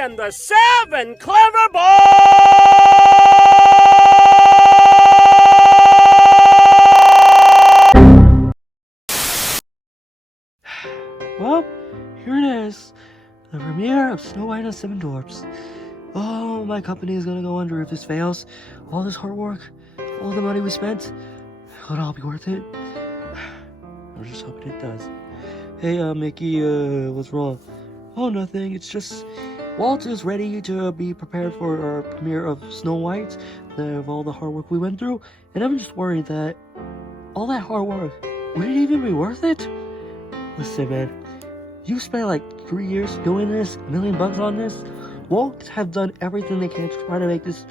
and the Seven Clever Boys! Well, here it is. The premiere of Snow White and the Seven Dwarfs. Oh, my company is gonna go under if this fails. All this hard work, all the money we spent, will it all be worth it? I'm just hoping it does. Hey, Mickey, what's wrong? Oh, nothing. It's just Walt is ready to be prepared for our premiere of Snow White, of all the hard work we went through, and I'm just worried that all that hard work, would it even be worth it? Listen, man, you spent like 3 years doing this, $1 million on this. Walt have done everything they can to try to make this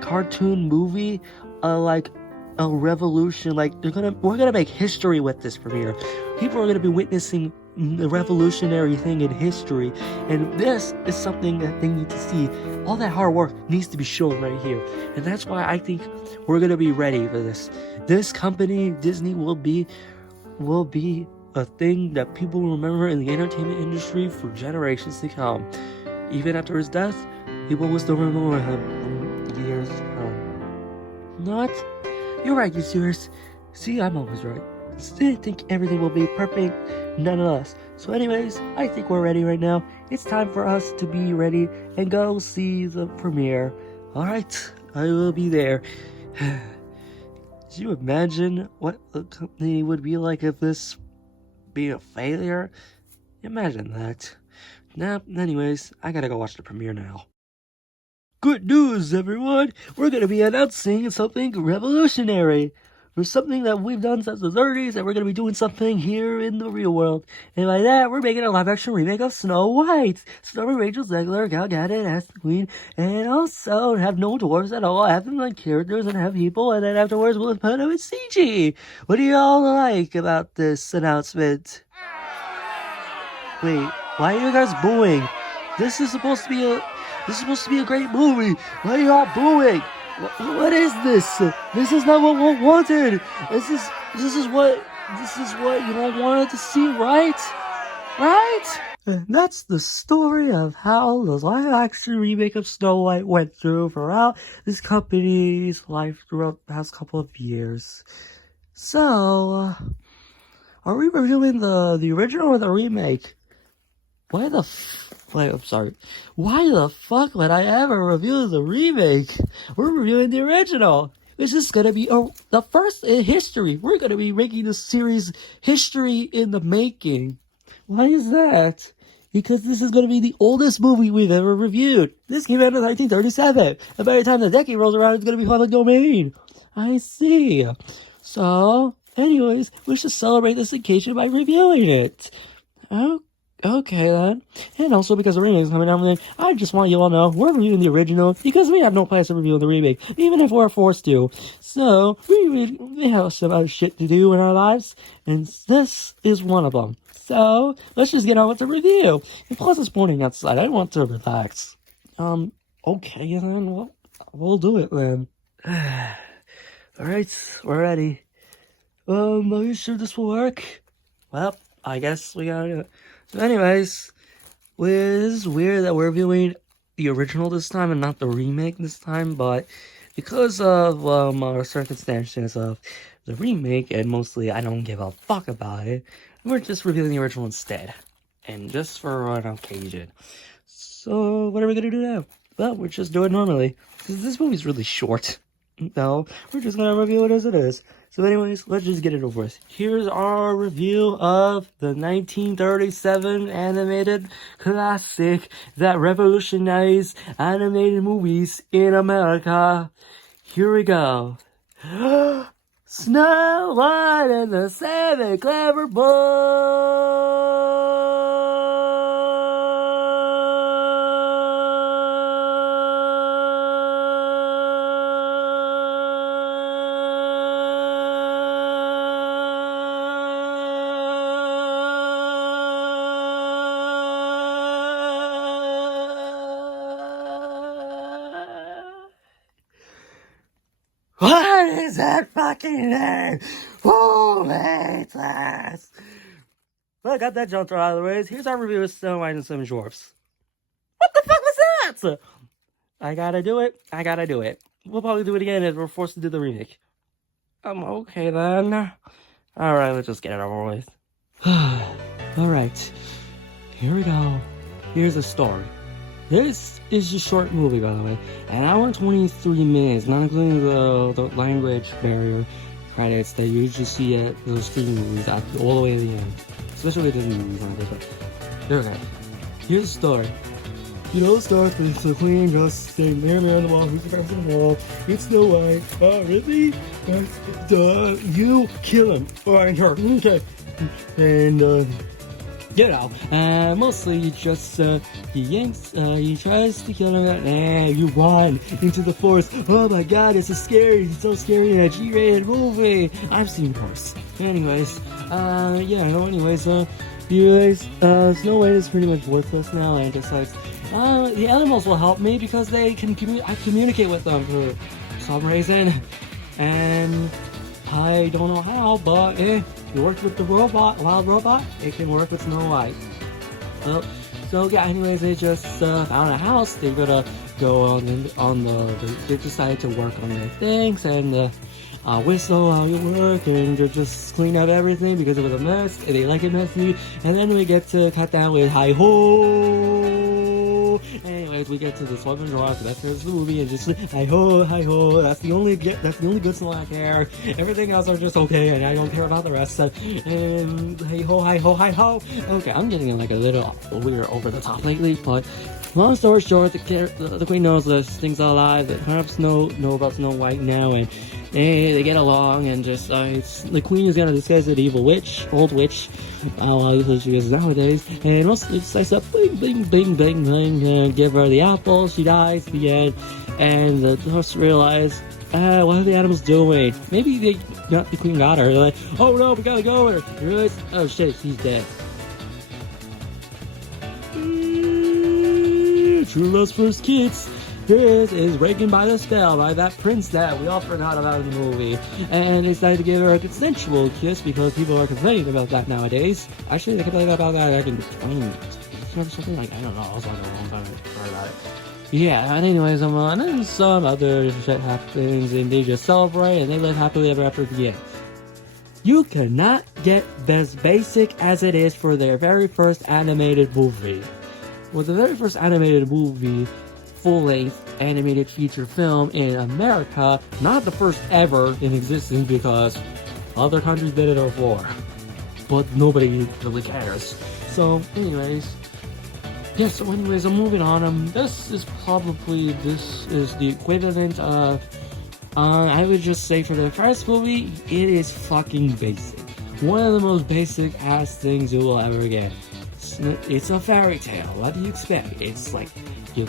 cartoon movie like a revolution. Like we're gonna make history with this premiere. People are gonna be witnessing the revolutionary thing in history, and this is something that they need to see. All that hard work needs to be shown right here, and that's why I think we're gonna be ready for this. This company, Disney, will be a thing that people will remember in the entertainment industry for generations to come. Even after his death, people will still remember him for years to come. Not? You're right, you serious? See, I'm always right. Still think everything will be perfect, nonetheless. So anyways, I think we're ready right now. It's time for us to be ready and go see the premiere. Alright, I will be there. Could you imagine what the company would be like if this be a failure? Imagine that. Nah, anyways, I gotta go watch the premiere now. Good news, everyone! We're gonna be announcing something revolutionary. There's something that we've done since the 30s, and we're gonna be doing something here in the real world. And by that, we're making a live-action remake of Snow White, starring Rachel Zegler, Gal Gadot as the Queen, and also have no dwarves at all, have them like characters and have people, and then afterwards we'll put them in CG. What do y'all like about this announcement? Wait, why are you guys booing? This is supposed to be a great movie. Why are y'all booing? What is this? This is not what we wanted. This is what you all wanted to see, right? Right? And that's the story of how the live-action remake of Snow White went throughout this company's life throughout the past couple of years. So, are we reviewing the original or the remake? Why the fuck would I ever review the remake? We're reviewing the original. This is gonna be the first in history. We're gonna be making this series history in the making. Why is that? Because this is gonna be the oldest movie we've ever reviewed. This came out in 1937. And by the time the decade rolls around, it's gonna be public domain. I see. So, anyways, we should celebrate this occasion by reviewing it. Okay then. And also because the remake is coming out, I just want you all to know we're reviewing the original because we have no plans to review the remake, even if we're forced to. So, we have some other shit to do in our lives, and this is one of them. So, let's just get on with the review. And plus it's morning outside, I want to relax. Okay then, we'll do it then. Alright, we're ready. Are you sure this will work? Well, I guess we gotta do it. So anyways, it is weird that we're reviewing the original this time and not the remake this time, but because of our circumstances of the remake, and mostly I don't give a fuck about it, we're just reviewing the original instead, and just for an occasion. So what are we gonna do now? Well, we're just doing it normally, because this movie's really short. No, we're just gonna review it as it is. So anyways, let's just get it over with. Here's our review of the 1937 animated classic that revolutionized animated movies in America. Here we go. Snow White and the Seven Clever Boys. What is that fucking name? Who made this? Well, I got that jump out of the way. Here's our review of Snow White and Seven Dwarfs. What the fuck was that? I gotta do it. I gotta do it. We'll probably do it again if we're forced to do the remake. Okay then. Alright, let's just get it over with. Alright. Here we go. Here's the story. This is a short movie, by the way. An hour and 23 minutes, not including the language barrier credits that you usually see at those streaming movies all the way to the end. Especially Disney movies nowadays, but there we go. Here's the story. You know the story with the queen just saying, mirror on the wall, who's the person on the wall? It's Snow White. Oh, really? You kill him. Alright, sure. Okay. And, you know, mostly just, he tries to kill him, and you run into the forest. Oh my god, it's so scary in a G-rated movie. I've seen worse. Anyways, Snow White is pretty much worthless now, and decides, the animals will help me because they can communicate with them for some reason, and I don't know how, but it worked with the wild robot, it can work with Snow White. So yeah, anyways, they just found a house. They're gonna go they decided to work on their things and whistle how you work and just clean up everything because it was a mess. And they like it messy. And then we get to cut down with hi ho. Anyways, we get to the swimming rock. That's the movie, and just hi ho, hi ho. That's the only good song I care. Everything else are just okay, and I don't care about the rest. And hi ho, hi ho, hi ho. Okay, I'm getting like a little weird over the top lately, but long story short, the queen knows this thing's alive. The grown-ups know about Snow White now, and they get along, and just the queen is gonna disguise an evil witch, old witch, usually she is nowadays, and mostly slice up, bling, bling, bling, bling, bling, give her the apple, she dies, the end, and the dwarfs realize, what are the animals doing? Maybe the queen got her. They're like, oh no, we gotta go with her. You realize, oh shit, she's dead. True love's first kiss. Here is Reagan by the spell by that prince that we all forgot about in the movie, and they decided to give her a consensual kiss because people are complaining about that nowadays. Actually, they complained about that back in 2018 or something, like, I don't know, I was like a long time about it. Yeah, and anyways, and then some other shit happens, and they just celebrate, and they live happily ever after the end. You cannot get as basic as it is for their very first animated movie. Well, the very first animated movie, full-length animated feature film in America, not the first ever in existence because other countries did it before, but nobody really cares. So anyways, I'm moving on. This is the equivalent of, I would just say for the first movie, it is fucking basic. One of the most basic ass things you will ever get. It's a fairy tale. What do you expect? It's like you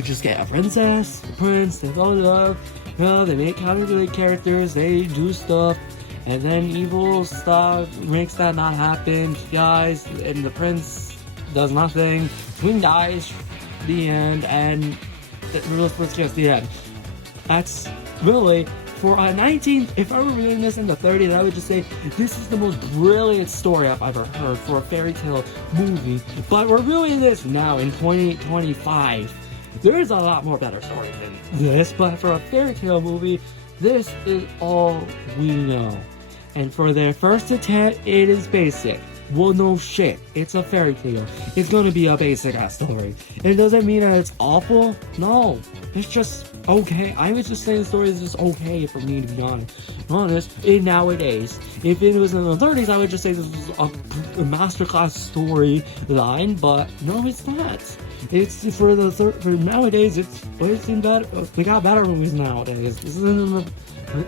just get a princess, a prince, they fall in love, they make complicated characters, they do stuff, and then evil stuff makes that not happen. She dies, and the prince does nothing. Queen dies, the end, and that's just the end. That's really, for a if I were reading this in the 30s, I would just say this is the most brilliant story I've ever heard for a fairy tale movie. But we're reviewing this now in 2025. There is a lot more better stories than this, but for a fairy tale movie, this is all we know. And for their first attempt, it is basic. Well, no shit. It's a fairy tale. It's gonna be a basic ass story. It doesn't mean that it's awful. No. It's just okay. I was just saying the story is just okay for me, to be honest. Nowadays, if it was in the 30s, I would just say this was a masterclass storyline, but no, it's not. It's for nowadays. It's in better. We got better movies nowadays. This isn't going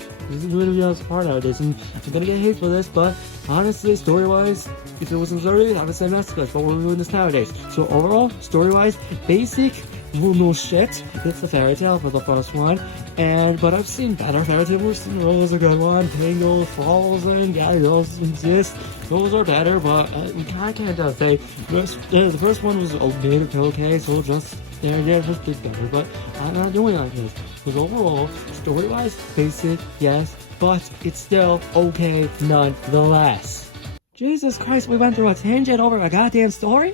to be a part nowadays, and I'm gonna get hate for this, but honestly, story-wise, if it was in the 30s, I would say masterclass, but we're doing this nowadays. So overall, story-wise, basic, well, no shit. It's a fairy tale for the first one, but I've seen better fairy tales. Cinderella's a good one. Tangled, Frozen, yeah, those exist. Those are better, but we can't just say the first one was okay, so just just did better. But I'm not doing like this because overall, story-wise, basic, yes, but it's still okay nonetheless. Jesus Christ, we went through a tangent over a goddamn story?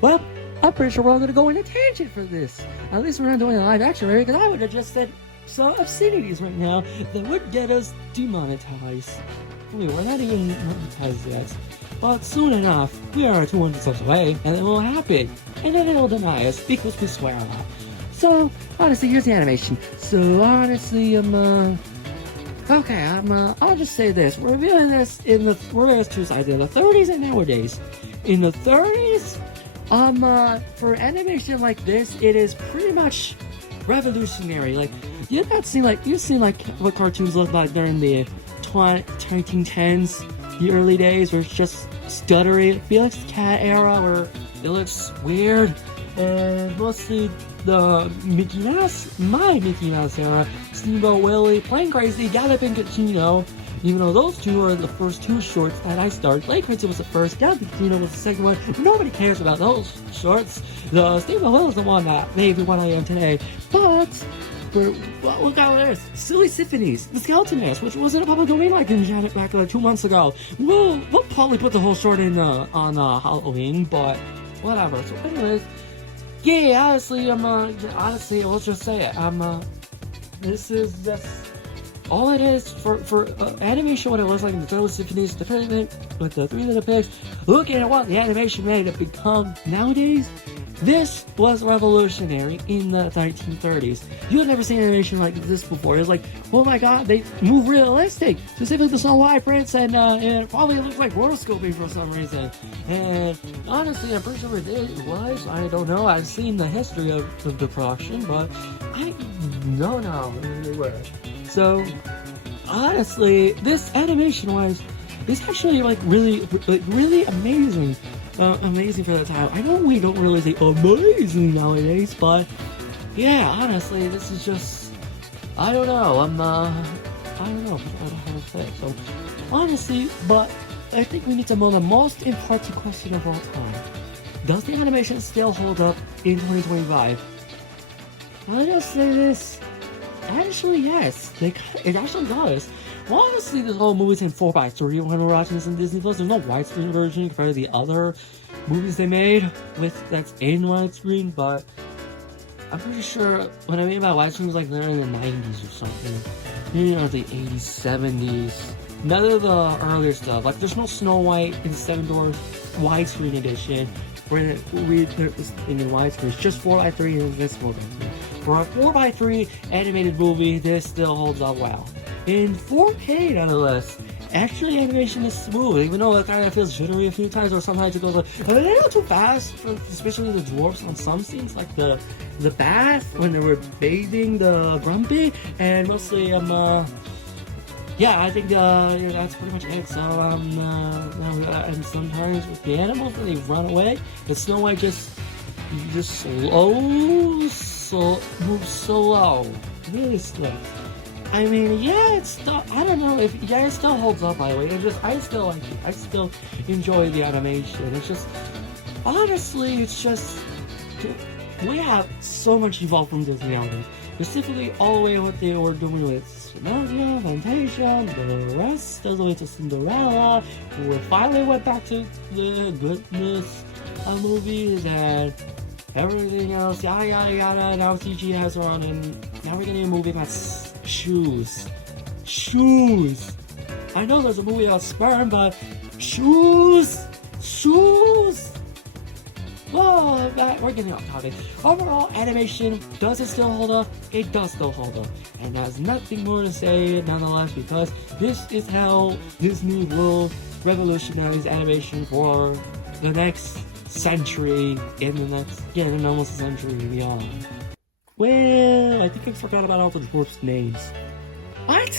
Well, I'm pretty sure we're all gonna go on a tangent for this. At least we're not doing a live action, right? Because I would have just said some obscenities right now that would get us demonetized. Wait, we're not even monetized yet. But soon enough, we are 200 subs away, and it will happen. And then it'll deny us because we swear a lot. So, honestly, here's the animation. So, honestly, okay, I'll just say this. We're viewing this we're doing two sides, in the 30s and nowadays. In the 30s, for animation like this, it is pretty much revolutionary. Like, you've seen what cartoons looked like during the 1910s, the early days, where it's just stuttery. Felix the Cat era, where it looks weird, and mostly the Mickey Mouse era, Steamboat Willie, Plain Crazy, Galloping Gachino. Even though those two are the first two shorts that I started. Plain Crazy was the first, Galloping Gachino was the second one. Nobody cares about those shorts. The Steamboat Willie is the one that made me what I am today. But look at this. Silly Symphonies, The Skeleton Mask, which was in a public domain back 2 months ago. We'll probably put the whole short in on Halloween, but whatever. So anyways, yeah, honestly, we'll just say it. This is just all it is for animation. What it looks like in the Silly Symphonies, the Critic with the 3 little pigs. Looking at what the animation made it become nowadays. This was revolutionary in the 1930s. You had never seen animation like this before. It was like, oh my god, they move realistic. Specifically the Snow White Prince, and it probably looks like rotoscoping for some reason. And honestly, I'm pretty sure it was. I don't know. I've seen the history of the production, but I don't know. So, honestly, this animation-wise is actually really amazing. Amazing for the time. I know we don't really say amazing nowadays, but yeah, honestly, this is just, I don't know, I don't know how to say it. So, honestly, but I think we need to know the most important question of all time. Does the animation still hold up in 2025? I'll just say this. Actually, yes. It actually does. Well, honestly, this whole movie's in 4:3 when we're watching this in Disney Plus. There's no widescreen version compared to the other movies they made that's in widescreen, but I'm pretty sure what I mean by widescreen was like they're in the 90s or something. You know, the 80s, 70s. None of the earlier stuff. Like, there's no Snow White in 7 Dwarfs widescreen edition where it was in widescreen. It's just 4:3 and this 4:3. For a 4:3 animated movie, this still holds up well. In 4K, nonetheless, actually animation is smooth, even though it kind of feels jittery a few times, or sometimes it goes like a little too fast, especially the dwarfs on some scenes, like the bath when they were bathing the Grumpy, and mostly yeah, I think that's pretty much it. So and sometimes with the animals when they run away, the Snow White just moves slow, really slow. I mean, yeah, it still holds up, by the way. I still like it. I still enjoy the animation. It's just, honestly, we have so much evolved from Disney nowadays. Specifically, all the way what they were doing with Pinocchio, Fantasia, the rest, all the way to Cinderella. We finally went back to the goodness of movies and everything else, yada yada yada. Now CG has run, and now we're getting a movie that's shoes. I know there's a movie about sperm, but shoes. Whoa, we're getting off topic. Overall, animation, does it still hold up? It does still hold up, and there's nothing more to say nonetheless, because this is how Disney will revolutionize animation for the next century, in almost a century and beyond. Well, I think I forgot about all the dwarfs' names. What?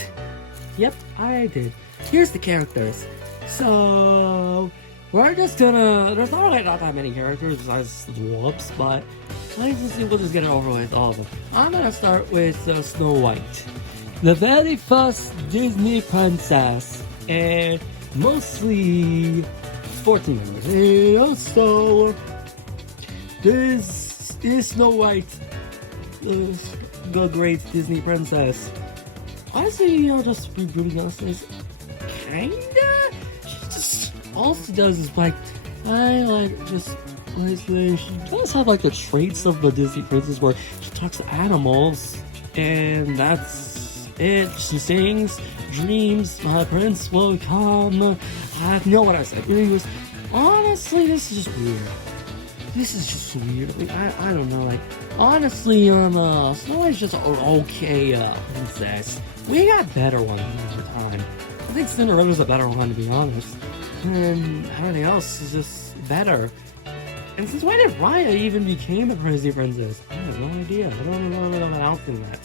Yep, I did. Here's the characters. So, we're just gonna... There's not that many characters besides the dwarfs, but we'll just get it over with, all of them. I'm gonna start with Snow White. The very first Disney princess, and mostly 14 members. And also, this is Snow White, the great Disney princess. Honestly, just be brutally honest, is kinda. She just all she does is like, I like just honestly, she does have like the traits of the Disney princess where she talks to animals, and that's it. She sings, dreams, my prince will come. I know what I said. Anyways, honestly, this is just weird. This is just weird. I mean, I don't know. Like, honestly, Snow White's just an okay princess. We got better ones over time. I think Cinderella's a better one, to be honest. And everything else is just better. And since when did Raya even became a Disney princess? I have no idea. I don't know about that.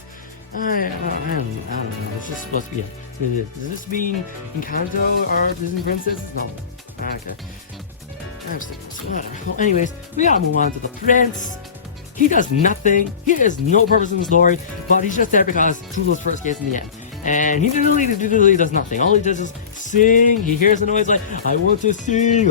I don't know. It's just supposed to be. Is this being Encanto or Disney princess? No. Okay. I'm still whatever. Well, anyways, we gotta move on to the prince. He does nothing. He has no purpose in the story, but he's just there because Trudeau's first kiss in the end. And he literally does nothing. All he does is sing. He hears the noise like, I want to sing,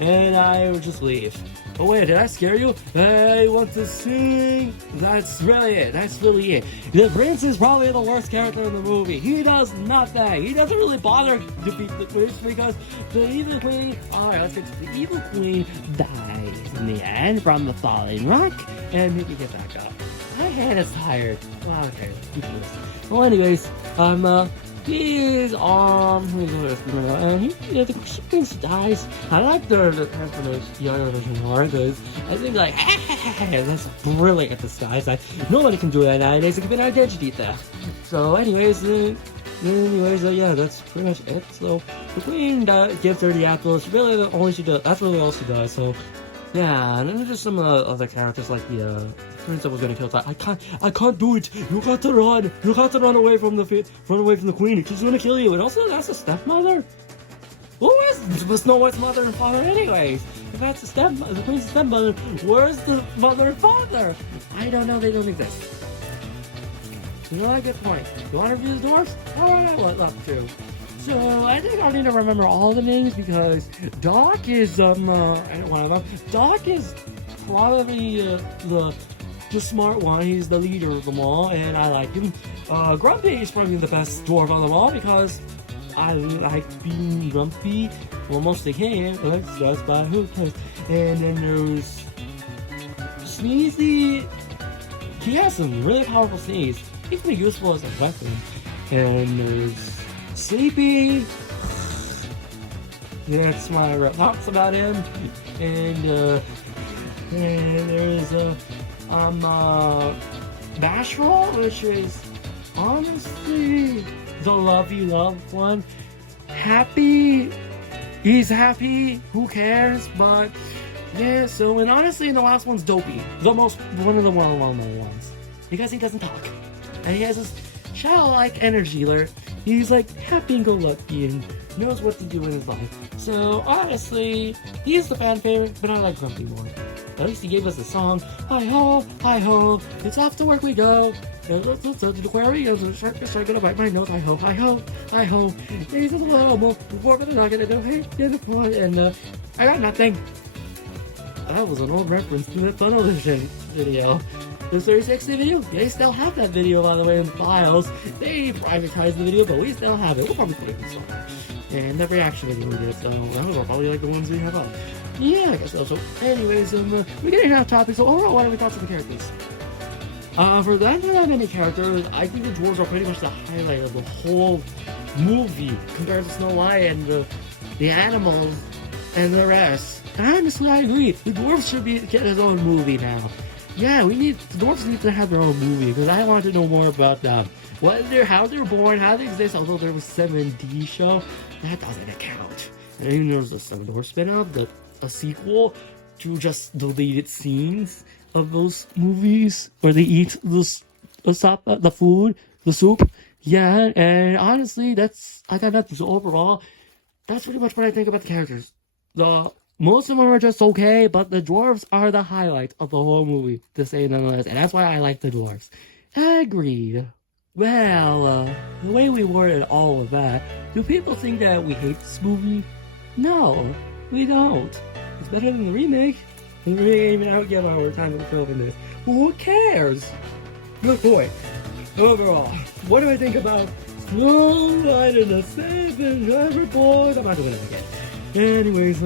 and I would just leave. Oh wait, did I scare you? I want to sing. That's really it. The prince is probably the worst character in the movie. He does nothing. He doesn't really bother to defeat the prince because the evil queen, alright, let's get to the evil queen dies in the end from the falling rock, and he can get back up. My hand is tired. Wow, okay, well, anyways, he's and the prince dies. I like the transformation, the other version more, because I think like, that's brilliant disguise. Like, nobody can do that nowadays. It can be an identity theft. So, anyways, yeah, that's pretty much it. So, the queen gives her the apples. Really, that's really all she does. So, yeah, and then there's just some other characters like the prince that was gonna kill. I can't do it. You got to run. You got to run away from the queen. She's gonna kill you. And also, that's a stepmother. Who is Snow White's mother and father, anyways? If that's the queen's stepmother, where's the mother and father? I don't know. They don't exist. You know, a good point. You want to review the dwarfs? Oh, I would love to. So, I think I need to remember all the names because Doc is, Doc is probably the smart one. He's the leader of them all, and I like him. Grumpy is probably the best dwarf of them all because I like being grumpy. Well, mostly him, but that's by who cares. And then there's Sneezy. He has some really powerful sneeze. He can be useful as a weapon. And there's Sleepy. That's my thoughts about him. And there's Bashful, which is honestly the loved one. Happy. He's happy. Who cares? But yeah. So and honestly, the last one's Dopey. One of the more well-known ones because he doesn't talk and he has this childlike energy. He's like happy-go-lucky and knows what to do in his life. So honestly, he's the fan favorite, but I like Grumpy more. At least he gave us a song. Hi ho, it's off to work we go. Let's to the quarry. The shark is gonna bite my nose. Hi ho. He's a little more before the nugget. And I got nothing. That was an old reference to the Tunnel Vision video. The 360 video? They still have that video, by the way, in the files. They privatized the video, but we still have it. We'll probably put it in somewhere. And the reaction video we did, so those are probably like the ones we have up. Yeah, I guess so. So, anyways, we're getting off topic, so overall, what are we thoughts on the characters? For that many characters, I think the dwarves are pretty much the highlight of the whole movie compared to Snow White and the animals and the rest. Honestly, I agree. The dwarves should get his own movie now. Yeah, the dwarves need to have their own movie because I want to know more about them. How they're born, how they exist. Although there was 7D show, that doesn't count. And even there was a Seven Dwarfs spin-off, a sequel to just deleted scenes of those movies where they eat the food, the soup. Yeah, and honestly, I got nothing. So overall, that's pretty much what I think about the characters. Most of them are just okay, but the dwarves are the highlight of the whole movie, to say nonetheless, and that's why I like the dwarves. Agreed. Well, the way we worded all of that, do people think that we hate this movie? No, we don't. It's better than the remake. The remake ain't even out yet our time of filming this. Well, who cares? Good point. Overall, what do I think about Snow White and the Seven Dwarfs? I'm not doing it again. Anyways,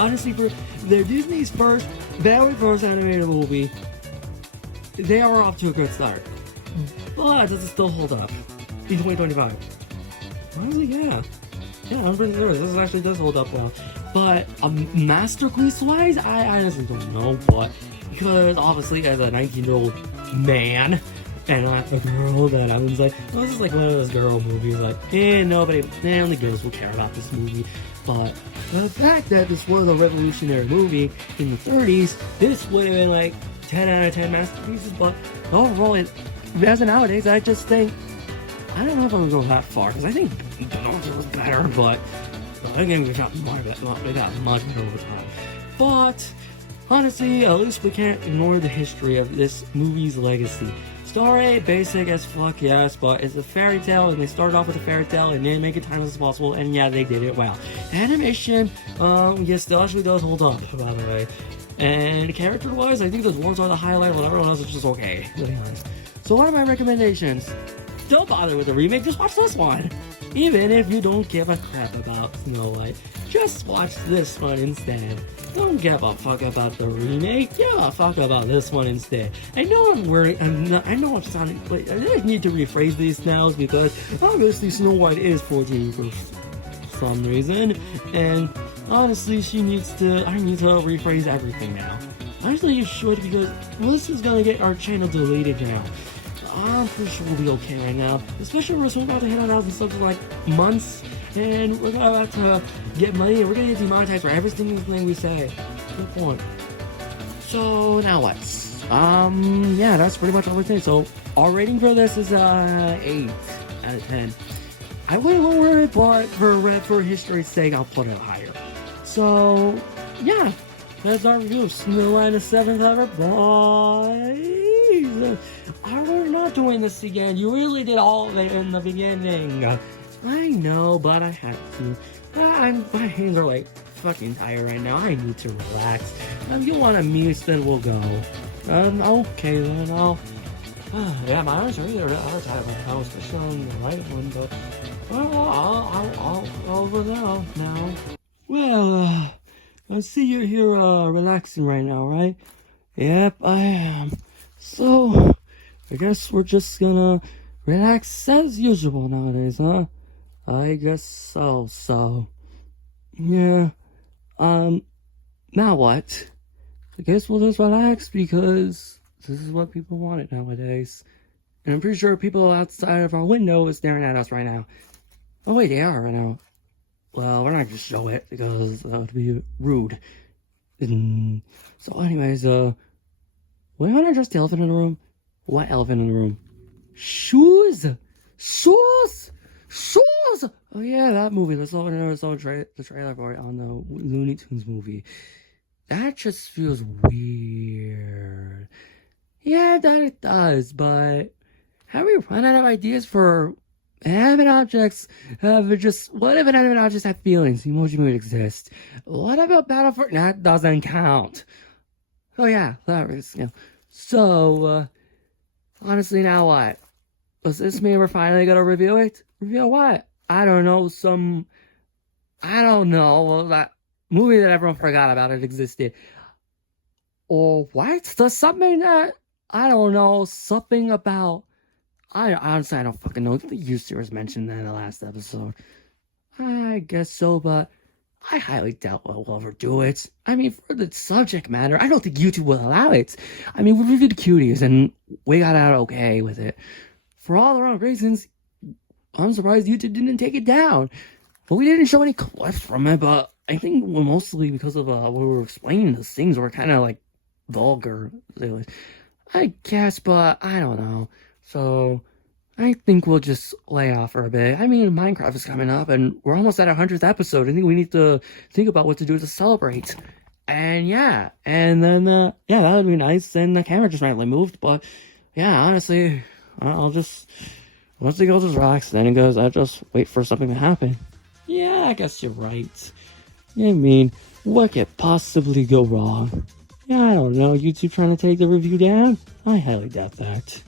honestly, for their Disney's very first animated movie, they are off to a good start. But does it still hold up in 2025? Honestly, yeah. Yeah, I'm pretty sure this actually does hold up well. But masterpiece-wise, I honestly don't know. But because obviously, as a 19-year-old man, and I'm a girl, that I was like, oh, this is like one of those girl movies. Like, only girls will care about this movie. But the fact that this was a revolutionary movie in the 30s, this would have been like 10 out of 10 masterpieces. But overall, as of nowadays, I just think, I don't know if I'm gonna go that far, because I think Pinocchio was better, but again, we got much better over time. But honestly, at least we can't ignore the history of this movie's legacy. Story, basic as fuck, yes, but it's a fairy tale, and they started off with a fairy tale and then make it timeless as possible, and yeah, they did it well. Animation, yes, still actually does hold up, by the way. And character-wise, I think the dwarves are the highlight, while everyone else is just okay, to be honest. So what are my recommendations? Don't bother with the remake, just watch this one. Even if you don't give a crap about Snow White, just watch this one instead. Don't give a fuck about the remake, give a fuck about this one instead. I know I know I'm sounding, but I need to rephrase these now because obviously Snow White is 14 for some reason, and honestly I need to rephrase everything now. Actually, you should, because this is gonna get our channel deleted now. I'm pretty sure we'll be okay right now, especially we're about to hit 1,000 subs in like months, and we're about to get money, and we're gonna get demonetized for every single thing we say. Good point. So now what? Yeah, that's pretty much all we say. So our rating for this is 8 out of 10. I wouldn't lower it, but for history's sake, I'll put it higher. So yeah, that's our review of Snow White and the 7th Ever. Boys, we're not doing this again. You really did all of it in the beginning. I know, but I had to. My hands are like fucking tired right now. I need to relax. If you want to mute, then we'll go. Okay, then I'll. Yeah, my arms are either tired right now, especially on the right one, but I'll over there now. Well, I see you're here relaxing right now, right? Yep, I am. So, I guess we're just gonna relax as usual nowadays, huh? I guess so. Yeah. Now what? I guess we'll just relax because this is what people wanted nowadays. And I'm pretty sure people outside of our window is staring at us right now. Oh wait, they are right now. Well, we're not gonna show it because that would be rude. So anyways, we want to address the elephant in the room. What elephant in the room? Shoes! Oh yeah, that movie. Let's all the trailer for it on the Looney Tunes movie. That just feels weird. Yeah, that it does, but have we run out of ideas for inanimate objects? What if inanimate objects have feelings? Emoji would exist. What about Battle for... That doesn't count. Oh yeah, that is, So, honestly, now what? Does this mean we're finally gonna review it? Review what? I don't know, well, that movie that everyone forgot about it existed. Or what? Does something that, I don't know, something about... honestly, I don't fucking know. The user was mentioned in the last episode. I guess so, but I highly doubt we'll ever do it. I mean, for the subject matter, I don't think YouTube will allow it. I mean, we reviewed Cuties, and we got out okay with it. For all the wrong reasons, I'm surprised YouTube didn't take it down. But we didn't show any clips from it, but I think mostly because of when we were explaining those things were kind of, like, vulgar. I guess, but I don't know. So, I think we'll just lay off for a bit. I mean, Minecraft is coming up, and we're almost at our 100th episode. I think we need to think about what to do to celebrate. And yeah, and then, yeah, that would be nice. And the camera just randomly moved, but yeah, honestly, I'll just, once the girl just relax, then it goes, I just wait for something to happen. Yeah, I guess you're right. I mean, what could possibly go wrong? Yeah, I don't know, YouTube trying to take the review down? I highly doubt that.